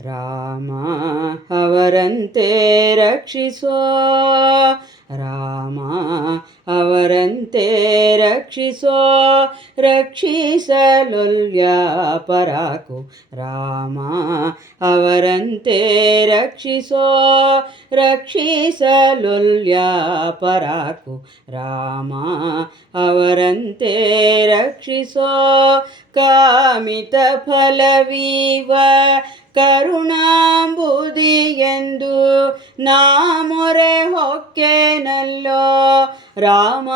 ರಾಮ ಅವರಂತೆ ರಕ್ಷಿಸೋ, ರಾಮ ಅವರಂತೆ ರಕ್ಷಿಸೋ, ರಕ್ಷಿಸಲೊಲ್ಯ ಪರಾಕು. ರಾಮ ಅವರಂತೆ ರಕ್ಷಿಸೋ, ರಕ್ಷಿಸಲೊಲ್ಯ ಪರಾಕು. ರಾಮ ಅವರಂತೆ ರಕ್ಷಿಸೋ, ಕಾಮಿತ ಫಲವೀವ ಕರುಣಾಂಬುದಿಯೆಂದು ನಾ ಮೊರೆ ಹೊಕ್ಕೆನಲ್ಲೋ. ರಾಮ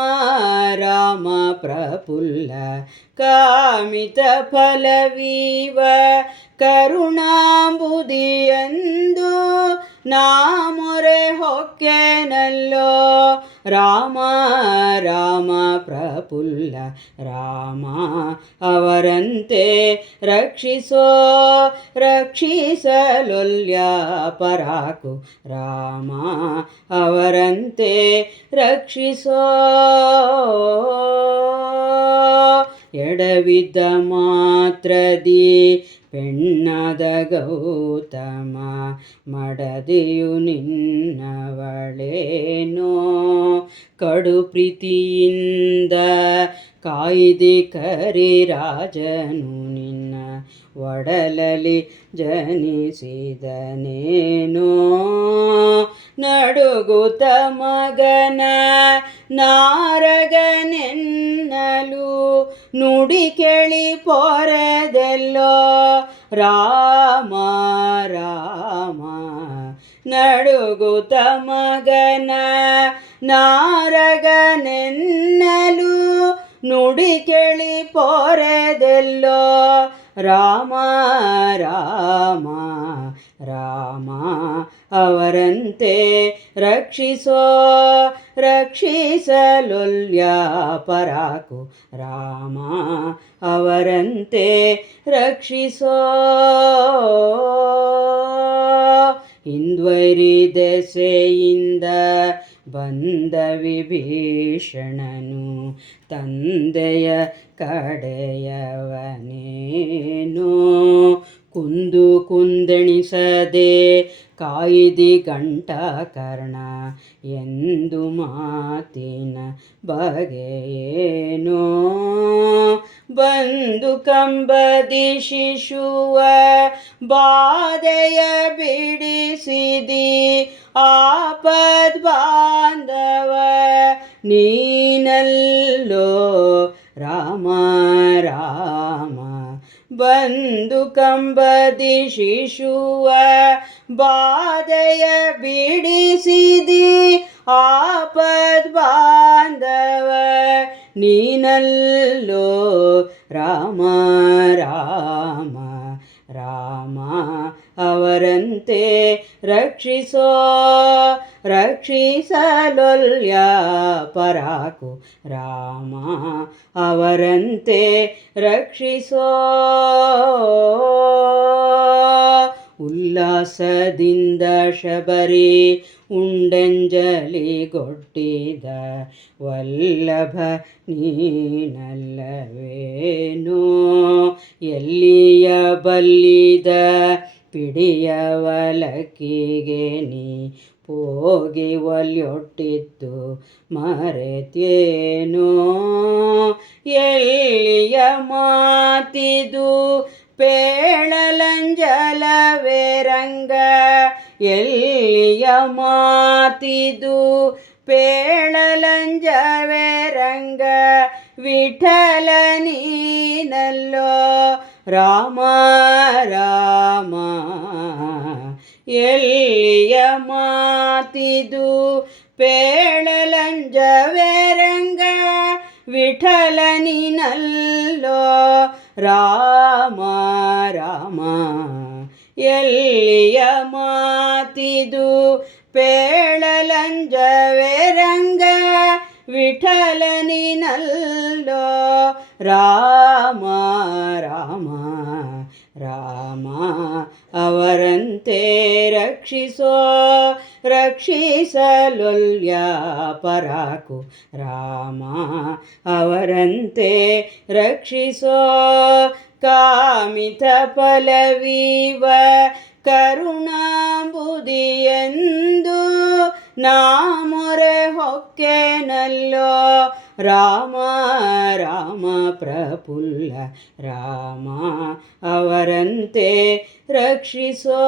ರಾಮ ಪ್ರಫುಲ್ಲ ಕಾಮಿತ ಫಲವೀವ ಕರುಣಾಂಬುದಿಯೆಂದು ನಾ ಮೊರೆ ಹೊಕ್ಕೆನಲ್ಲೋ. ರಾಮ ರಾಮ ಪ್ರಫುಲ್ಲ ರಾಮ ಅವರಂತೆ ರಕ್ಷಿಸೋ, ರಕ್ಷಿಸಲೊಲ್ಯ ಪರಾಕು. ರಾಮ ಅವರಂತೆ ರಕ್ಷಿಸೋ. ಎಡವಿದ್ದ ಮಾತ್ರದಿ ಪೆಣ್ಣಾದ ಗೌತಮ ಮಡದೆಯು ನಿನ್ನವಳೇನೋ. ಕಡು ಪ್ರೀತಿಯಿಂದ ಕಾಯ್ದೆ ಕರಿರಾಜನು ನಿನ್ನ ಒಡಲಲಿ ಜನಿಸಿದನೇನೋ. ನಡುಗುತ್ತ ಮಗನ ನಾರಗನೆನ್ನಲು ನುಡಿ ಕೇಳಿ ಪೊರೆದೆಲ್ಲೋ. ರಾಮ ರಾಮ ನಡುಗುತ್ತ ಮಗನ ನಾರಗನೆನ್ನಲು ನುಡಿ ಕೇಳಿ ಪೊರೆದೆಲ್ಲೋ. ರಾಮ ರಾಮ ರಾಮ ಅವರಂತೆ ರಕ್ಷಿಸೋ, ರಕ್ಷಿಸಲೊಲ್ಯ ಪರಾಕು. ರಾಮ ಅವರಂತೆ ರಕ್ಷಿಸೋ. ಹಿಂದ್ವರಿ ದೆಸೆಯಿಂದ ಬಂದ ವಿಭೀಷಣನು ತಂದೆಯ ಕಡೆಯವನೇನೋ. ಕುಂದು ಕುಂದೆಣಿಸದೆ ಕಾಯ್ದಿ ಗಂಟಕರ್ಣ ಎಂದು ಮಾತಿನ ಬಗೆಯೇನೋ. ಬಂದು ಕಂಬದಿ ಶಿಶುವ ಬಾಧೆಯ ಬಿಡಿಸಿದಿ ಆಪದ್ ಬಾಂಧವ ನೀನಲ್ಲೋ. ರಾಮ ರಾಮ ಬಂದು ಕಂಬದಿ ಶಿಶುವ ಬಾಧೆಯ ಬಿಡಿಸಿದಿ ಆಪದ್ ಬಾಂಧವ ನೀನಲ್ಲೋ. ರಾಮ ರಾಮ ರಾಮ ಅವರಂತೆ ರಕ್ಷಿಸೋ, ರಕ್ಷಿಸಲೊಲ್ಯ ಪರಾಕು. ರಾಮ ಅವರಂತೆ ರಕ್ಷಿಸೋ. ಉಲ್ಲಾಸದಿಂದ ಶಬರಿ ಉಂಡೆಂಜಲಿಗೊಡ್ಡಿದ ವಲ್ಲಭ ನೀನಲ್ಲವೇನೋ. ಎಲ್ಲಿಯ ಬಲ್ಲಿದ ಪಿಡಿಯವಲಕ್ಕಿಗೆ ನೀ ಹೋಗಿ ಒಲಿಯೊಟ್ಟಿದ್ದು ಮರೆತೇನೋ. ಎಲ್ಲಿಯ ಮಾತಿದು ಪೇಳಲಂಜಲವೇ ರಂಗ, ಎಲ್ಲಿಯ ಮಾತಿದು ಪೇಳಲಂಜವೇ ರಂಗ. ವಿಠಲ ನೀನಲ್ಲೋ. ರಾಮ ರಾಮ ಎಲ್ಲಿಯ ಮಾತಿದು ಪೇಳಲಂಜವೇ ರಂಗ. ವಿಠಲ ನೀನಲ್ಲೋ. ರಾಮ ರಾಮ ಎಲ್ಲಿಯ ಮಾತಿದು ಪೇಳಲಂಜವೇ ರಂಗ. ವಿಠಲ ನೀನಲ್ಲೋ. ರಾಮ ರಾಮ ರಾಮ ಅವರಂತೆ ರಕ್ಷಿಸೋ, ರಕ್ಷಿಸಲೊಲ್ಯ ಪರಾಕು. ರಾಮ ಅವರಂತೆ ರಕ್ಷಿಸೋ. ಕಾಮಿತ ಫಲವೀವ ಕರುಣಾಂಬುದಿಯೆಂದು ನಾ ಮೊರೆ ಹೊಕ್ಕೆನಲ್ಲೋ ರಾಮ ರಾಮ ಪ್ರಫುಲ್ಲ ರಾಮ ಅವರಂತೆ ರಕ್ಷಿಸೋ.